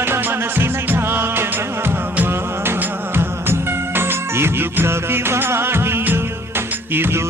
నిర్మల మనసిన కావ్యనామ ఇది కవివాణియు ಇದು